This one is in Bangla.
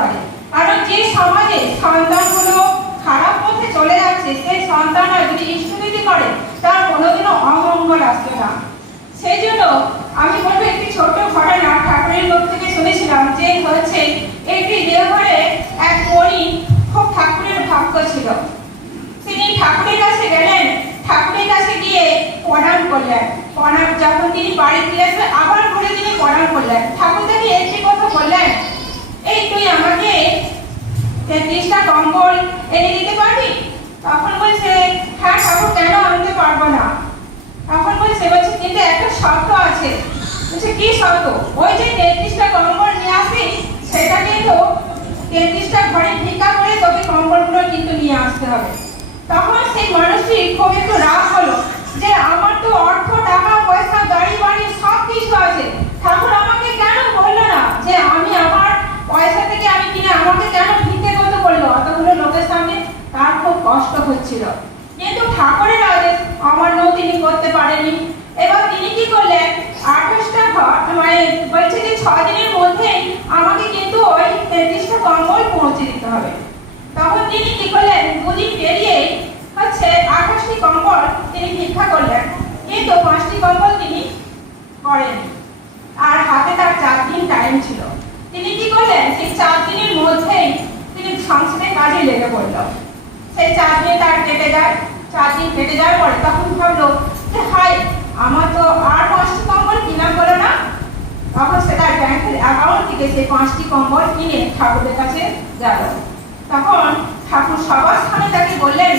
পারে। কারণ যে সমাজে সন্তানগুলো খারাপ পথে চলে যাচ্ছে, সেই সন্তানরা যদি ইষ্টনীতি করে তার কোনোদিনও অমঙ্গল আসবে না। সেই জন্য আমি বলবো একটি ছোট্ট ঘটনা ঠাকুরের মুখ থেকে শুনেছিলাম, যে হচ্ছে একটি দেওঘরে এক পরী খুব ঠাকুরের ভক্ত ছিল। তিনি ঠাকুরের কাছে গেলেন, ঠাকুরের কাছে গিয়ে প্রণাম করলেন। প্রণাম যখন তিনি বাড়ি ফিরে আসবে আবার ঘুরে তিনি প্রণাম করলেন। ঠাকুর তাকে একটি কথা বললেন, এই তুই আমাকে 33টা কম্বল এনে দিতে পারবি? তখন বলছে, হ্যাঁ ঠাকুর, কেন আনতে পারবো না? তখন বলছে কিন্তু একটা শর্ত আছে। বলছে কি শর্ত? ওই যে 33টা কম্বল নিয়ে আসবি সেটা কিন্তু 33টা ঘরে ভিক্ষা করে তোকে কম্বলগুলো কিন্তু নিয়ে আসতে হবে। তখন সেই মানুষটি খুব একটু রাগ হলো, যে আমার তো অর্থ, টাকা পয়সা, গাড়ি বাড়ি সব কিছু আছে, ঠাকুর আমাকে কেন বললো না যে আমি আমার পয়সা থেকে আমি কিনে, আমাকে কেন ভিক্ষে করতে বললো অতগুলো লোকের সামনে? তার খুব কষ্ট হচ্ছিল, কিন্তু ঠাকুরের আদেশ অমান্য তিনি করতে পারেনি। এবার তিনি কি করলেন, 28টা ঘর মানে বলছে যে 6 দিনের মধ্যে আমাকে কিন্তু ওই 33টা কম্বল পৌঁছে দিতে হবে। তখন তিনি কি করলেন, 2 দিন পেরিয়ে হচ্ছে 28টি কম্বল তিনি ভিক্ষা করলেন, কিন্তু 5টি কম্বল তিনি করেননি। আর হাতে তার 4 দিন টাইম ছিল। তিনি কি করলেন, সেই 4 দিনের মধ্যেই তিনি সংসারের কাজে লেগে পড়লেন। সেই 4 দিন তার কেটে যায়। 4 দিন কেটে যাওয়ার পরে তখন ভাবলো যে হাই, আমার তো আর 5টি কম্বল কিনা হলো না। তখন সে তার ব্যাংকের অ্যাকাউন্ট থেকে সেই 5টি কম্বল কিনে ঠাকুরের কাছে গেল। তখন ঠাকুর সবার সামনে তাকে বললেন,